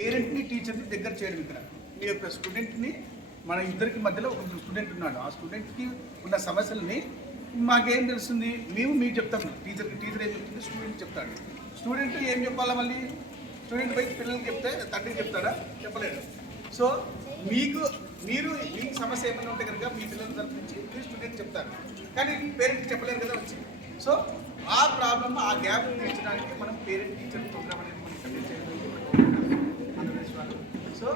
పేరెంట్ని టీచర్ని దగ్గర చేయడం ఇక్కడ మీ యొక్క స్టూడెంట్ని మన ఇద్దరికి మధ్యలో ఒక స్టూడెంట్ ఉన్నాడు. ఆ స్టూడెంట్కి ఉన్న సమస్యలని మాకేం తెలుస్తుంది, మేము మీకు చెప్తాము. టీచర్ ఏం చెప్తుంది, స్టూడెంట్ చెప్తాడు. స్టూడెంట్ ఏం చెప్పాలా, మళ్ళీ స్టూడెంట్ పోయి పిల్లలకి చెప్తే తండ్రికి చెప్తాడా, చెప్పలేడు. సో మీకు సమస్య ఏమైనా ఉంటే కనుక మీ పిల్లల తరఫు నుంచి మీ స్టూడెంట్ చెప్తారు, కానీ పేరెంట్కి చెప్పలేరు కదా వచ్చి. సో ఆ ప్రాబ్లమ్, ఆ గ్యాప్ తీర్చడానికి మనం పేరెంట్ టీచర్ ప్రోగ్రామ్ అనేది మనం కండక్ట్ చేయడం. సో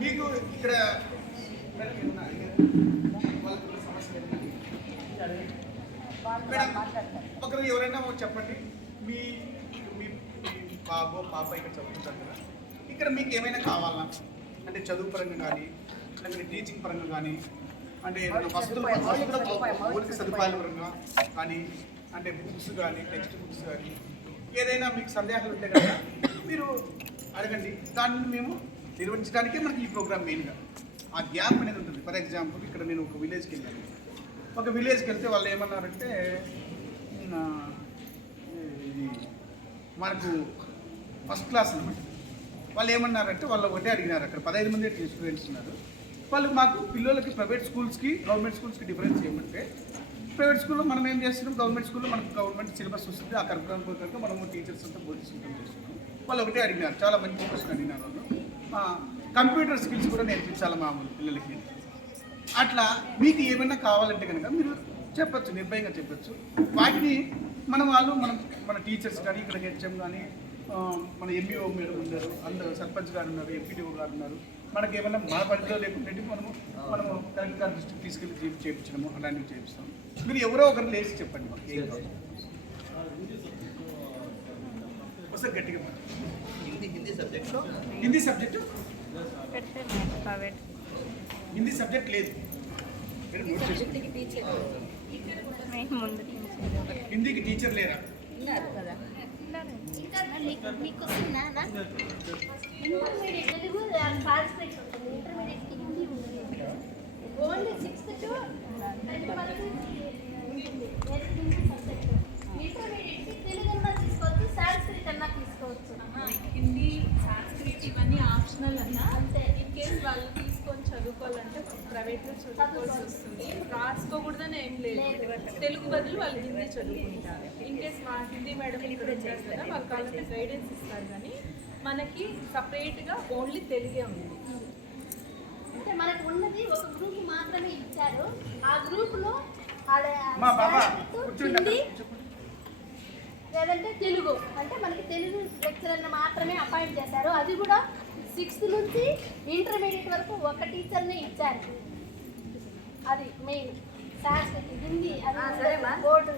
మీకు ఇక్కడ ఒకరు ఎవరైనా చెప్పండి, మీ మీ బాబో పాప ఇక్కడ చదువుకుంటారు కదా, ఇక్కడ మీకు ఏమైనా కావాలా అంటే చదువు పరంగా కానీ, లేకపోతే టీచింగ్ పరంగా కానీ, అంటే మౌలిక సదుపాయాల పరంగా కానీ, అంటే బుక్స్ కానీ, టెక్స్ట్ బుక్స్ కానీ, ఏదైనా మీకు సందేహాలు ఉంటే కదా మీరు అడగండి. దాన్ని మేము నిర్వహించడానికే మనకి ఈ ప్రోగ్రామ్ మెయిన్గా. ఆ గ్యాప్ అనేది ఉంటుంది. ఫర్ ఎగ్జాంపుల్ ఇక్కడ నేను ఒక విలేజ్కి వెళ్ళాను. ఒక విలేజ్కి వెళ్తే వాళ్ళు ఏమన్నారంటే, మనకు ఫస్ట్ క్లాస్ అనమాట. వాళ్ళు ఏమన్నారంటే, వాళ్ళు ఒకటే అడిగినారు. అక్కడ 15 మంది స్టూడెంట్స్ ఉన్నారు. వాళ్ళు మాకు పిల్లలకి ప్రైవేట్ స్కూల్స్కి గవర్నమెంట్ స్కూల్స్కి డిఫరెన్స్ ఏమంటే, ప్రైవేట్ స్కూల్లో మనం ఏం చేస్తున్నాం, గవర్నమెంట్ స్కూల్లో మనకు గవర్నమెంట్ సిలబస్ వస్తుంది, ఆ కరికులం ప్రకారం మనము టీచర్స్ అంతా బోధిస్తుంటాం చేస్తున్నాం. వాళ్ళు ఒకటే అడిగినారు, చాలా మంచి క్వశ్చన్ అడిగినారు వాళ్ళు. కంప్యూటర్ స్కిల్స్ కూడా నేర్పించాలి మామూలు పిల్లలకి. అట్లా మీకు ఏమైనా కావాలంటే కనుక మీరు చెప్పచ్చు, నిర్భయంగా చెప్పచ్చు. వాటిని మన టీచర్స్ కానీ, ఇక్కడ హెచ్ఎం కానీ, మన ఎంఈఓ మేడం ఉన్నారు, అందరూ సర్పంచ్ గారు ఉన్నారు, ఎంపీడీఓ గారు ఉన్నారు. మనకి ఏమైనా మన పరిధిలో లేకుంటే మనము కలెక్టర్ గారి దృష్టికి తీసుకెళ్ళి చేయించడము అలాంటివి చేయిస్తాం. మీరు ఎవరో ఒకరు లేచి చెప్పండి మాకు ఏం కావాలి. ఒకసారి గట్టిగా హిందీ సబ్జెక్ట్ లేదు, హిందీకి టీచర్ లేరా? ఓన్లీ 6th to 10th వరకు ఇంటర్మీడియట్ తెలుగు అన్నా తీసుకోవచ్చు, సాంస్క్రిట్ అన్నా తీసుకోవచ్చు. హిందీ, సాంస్క్రిట్ ఇవన్నీ ఆప్షనల్ అన్నా. అంతే. ఇన్ కేస్ వాళ్ళు తీసుకొని చదువుకోవాలంటే ప్రైవేట్లో చదువుకోవాల్సి వస్తుంది. రాసుకోకూడదని ఏం లేదు, తెలుగు బదులు వాళ్ళు హిందీ చదువుకుంటారు. ఇన్ కేస్ హిందీ మేడం ఇక్కడ వచ్చారు కదా, వాళ్ళకి కావాలంటే గైడెన్స్ ఇస్తారు. కానీ మనకి సపరేట్గా ఓన్లీ తెలుగే ఉంది. అంటే మనకు ఉన్నది ఒక గ్రూప్ మాత్రమే ఇచ్చారు. ఆ గ్రూప్లో హిందీ లేదంటే తెలుగు, అంటే మనకి తెలుగు లెక్చరర్ని మాత్రమే అపాయింట్ చేశారు. అది కూడా 6th నుంచి ఇంటర్మీడియట్ వరకు ఒక టీచర్ని ఇచ్చారు. అది మెయిన్. సాంస్క్రిట్, హిందీ అది బోర్డు